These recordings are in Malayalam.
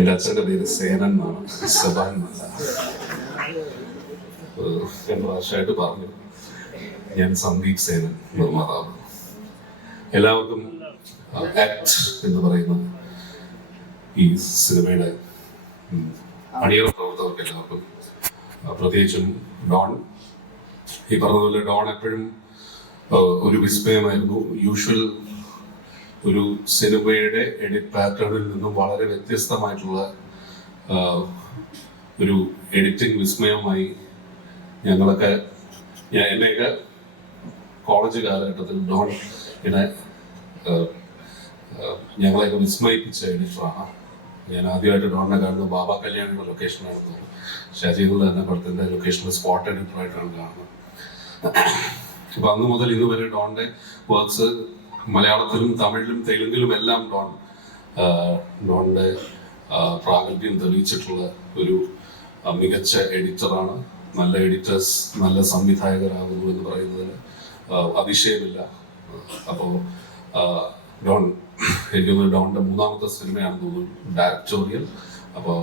എൻ്റെ അച്ഛൻ്റെ പേര് സേനൻ എന്നാണ്, സെബാൻ എന്നല്ല. 2 വർഷമായിട്ട് പറഞ്ഞു ഞാൻ സന്ദീപ് സേനൻ, നിർമ്മാതാവ്. എല്ലാവർക്കും ആക്ട് എന്ന് പറയുന്ന ഈ സിനിമയുടെ അണിയറ പ്രവർത്തകർക്ക് എല്ലാവർക്കും, പ്രത്യേകിച്ചും ഡോൺ, ഈ പറഞ്ഞതുപോലെ ഡോൺ എപ്പോഴും ഒരു വിസ്മയമായിരുന്നു. യൂഷ്വൽ ഒരു സിനിമയുടെ എഡിറ്റ് പാറ്റേണിൽ നിന്നും വളരെ വ്യത്യസ്തമായിട്ടുള്ള ഒരു എഡിറ്റിംഗ് വിസ്മയമായി ഞങ്ങളൊക്കെ, എന്നെയൊക്കെ കോളേജ് കാലഘട്ടത്തിൽ ഡോൺ ഇങ്ങനെ ഞങ്ങളെയൊക്കെ വിസ്മയിപ്പിച്ച എഡിറ്ററാണ്. ഞാൻ ആദ്യമായിട്ട് ഡോണിനെ കാണുന്നത് ബാബ കല്യാണിയുടെ ലൊക്കേഷനായിരുന്നു. ഷാജികളുടെ തന്നെ പടത്തിൻ്റെ ലൊക്കേഷനിൽ സ്പോട്ട് എഡിറ്ററായിട്ടാണ് കാണുന്നത്. അപ്പം അന്ന് മുതൽ ഇന്ന് വരെ ഡോണിൻ്റെ വർക്ക്സ് മലയാളത്തിലും തമിഴിലും തെലുങ്കിലും എല്ലാം ഡോണിൻ്റെ പ്രാഗൽഭ്യം തെളിയിച്ചിട്ടുള്ള ഒരു മികച്ച എഡിറ്ററാണ്. നല്ല എഡിറ്റേഴ്സ് നല്ല സംവിധായകരാകുന്നു എന്ന് പറയുന്നതിൽ അതിശയമില്ല. അപ്പോൾ ഡോൺ, എനിക്ക് തോന്നുന്നു ഡോണിൻ്റെ 3ാമത്തെ സിനിമയാണെന്ന് തോന്നുന്നു ഡയറക്ടോറിയൽ. അപ്പോൾ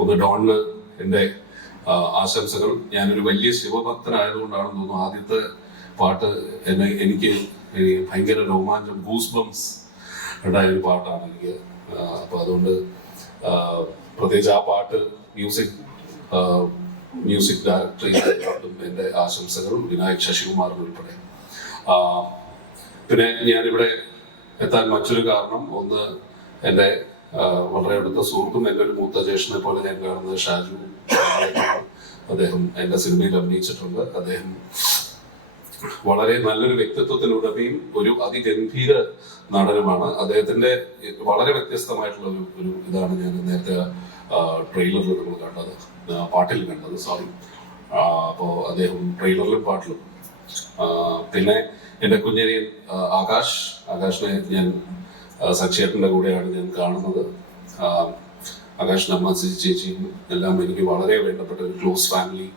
ഒന്ന് ഡോണിന് എൻ്റെ ആശംസകൾ. ഞാനൊരു വലിയ ശിവഭക്തനായതുകൊണ്ടാണെന്ന് തോന്നുന്നു ആദ്യത്തെ പാട്ട് എനിക്ക് ഭയങ്കര രോമാഞ്ചം, ഗൂസ് ബംസ് ഉണ്ടായൊരു പാട്ടാണ് എനിക്ക്. അപ്പോൾ അതുകൊണ്ട് പ്രത്യേകിച്ച് ആ പാട്ട് മ്യൂസിക് ഡയറക്ടർ ചെയ്തിട്ടും എൻ്റെ ആശംസകൾ വിനായക് ശശികുമാറിന് ഉൾപ്പെടെ. പിന്നെ ഞാനിവിടെ എത്താൻ മറ്റൊരു കാരണം, ഒന്ന് എൻ്റെ വളരെ അടുത്ത സുഹൃത്തും എൻ്റെ ഒരു മൂത്ത ജ്യേഷ്ഠനെ പോലെ ഞാൻ കാണുന്നത് ഷാജു. അദ്ദേഹം എൻ്റെ സിനിമയിൽ അഭിനയിച്ചിട്ടുണ്ട്. അദ്ദേഹം വളരെ നല്ലൊരു വ്യക്തിത്വത്തിനുടമയും ഒരു അതിഗംഭീര നടനുമാണ്. അദ്ദേഹത്തിന്റെ വളരെ വ്യത്യസ്തമായിട്ടുള്ള ഒരു ഇതാണ് ഞാൻ നേരത്തെ ട്രെയിലറിൽ നമ്മൾ കണ്ടത്, പാട്ടിൽ കണ്ടത്, സോറി. അപ്പോൾ അദ്ദേഹം ട്രെയിലറിലും പാട്ടിലും. പിന്നെ എൻ്റെ കുഞ്ഞനിയൻ ആകാശിനെ ഞാൻ സച്ചേട്ടൻ്റെ കൂടെയാണ് ഞാൻ കാണുന്നത്. ആകാശിൻ്റെ അമ്മ ചേച്ചിയും എല്ലാം എനിക്ക് വളരെ വേണ്ടപ്പെട്ട ഒരു ക്ലോസ് ഫാമിലി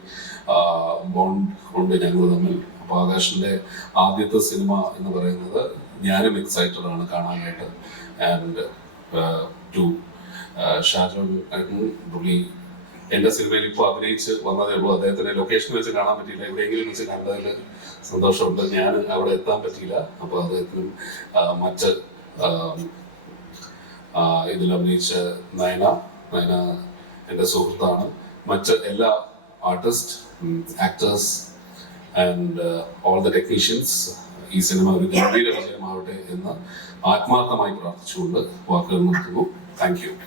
ബോണ്ട് ഉണ്ട് ഞങ്ങൾ തമ്മിൽ. അപ്പോൾ ആകാശിൻ്റെ ആദ്യത്തെ സിനിമ എന്ന് പറയുന്നത് ഞാനും എക്സൈറ്റഡ് ആണ് കാണാനായിട്ട്. ആൻഡ് ടു ഷാജോൺ പുള്ളി എൻ്റെ സിനിമയിൽ ഇപ്പോൾ അഭിനയിച്ച് വന്നതേ ഉള്ളൂ. അദ്ദേഹത്തിൻ്റെ ലൊക്കേഷൻ വെച്ച് കാണാൻ പറ്റിയില്ല, എവിടെയെങ്കിലും വെച്ച് കണ്ടതിൽ സന്തോഷമുണ്ട്. ഞാൻ അവിടെ എത്താൻ പറ്റിയില്ല. അപ്പോൾ അദ്ദേഹത്തിനും മറ്റ് ഇതിൽ അഭിനയിച്ച നയന എൻ്റെ സുഹൃത്താണ്. മറ്റ് എല്ലാ artist, actors and all the technicians, ഈ സിനിമ ഒരു ഗംഭീര വിജയമാവട്ടെ എന്ന് ആത്മാർത്ഥമായി പ്രാർത്ഥിച്ചുകൊണ്ട് വാക്കുകൾ നിർത്തുന്നു. Thank you.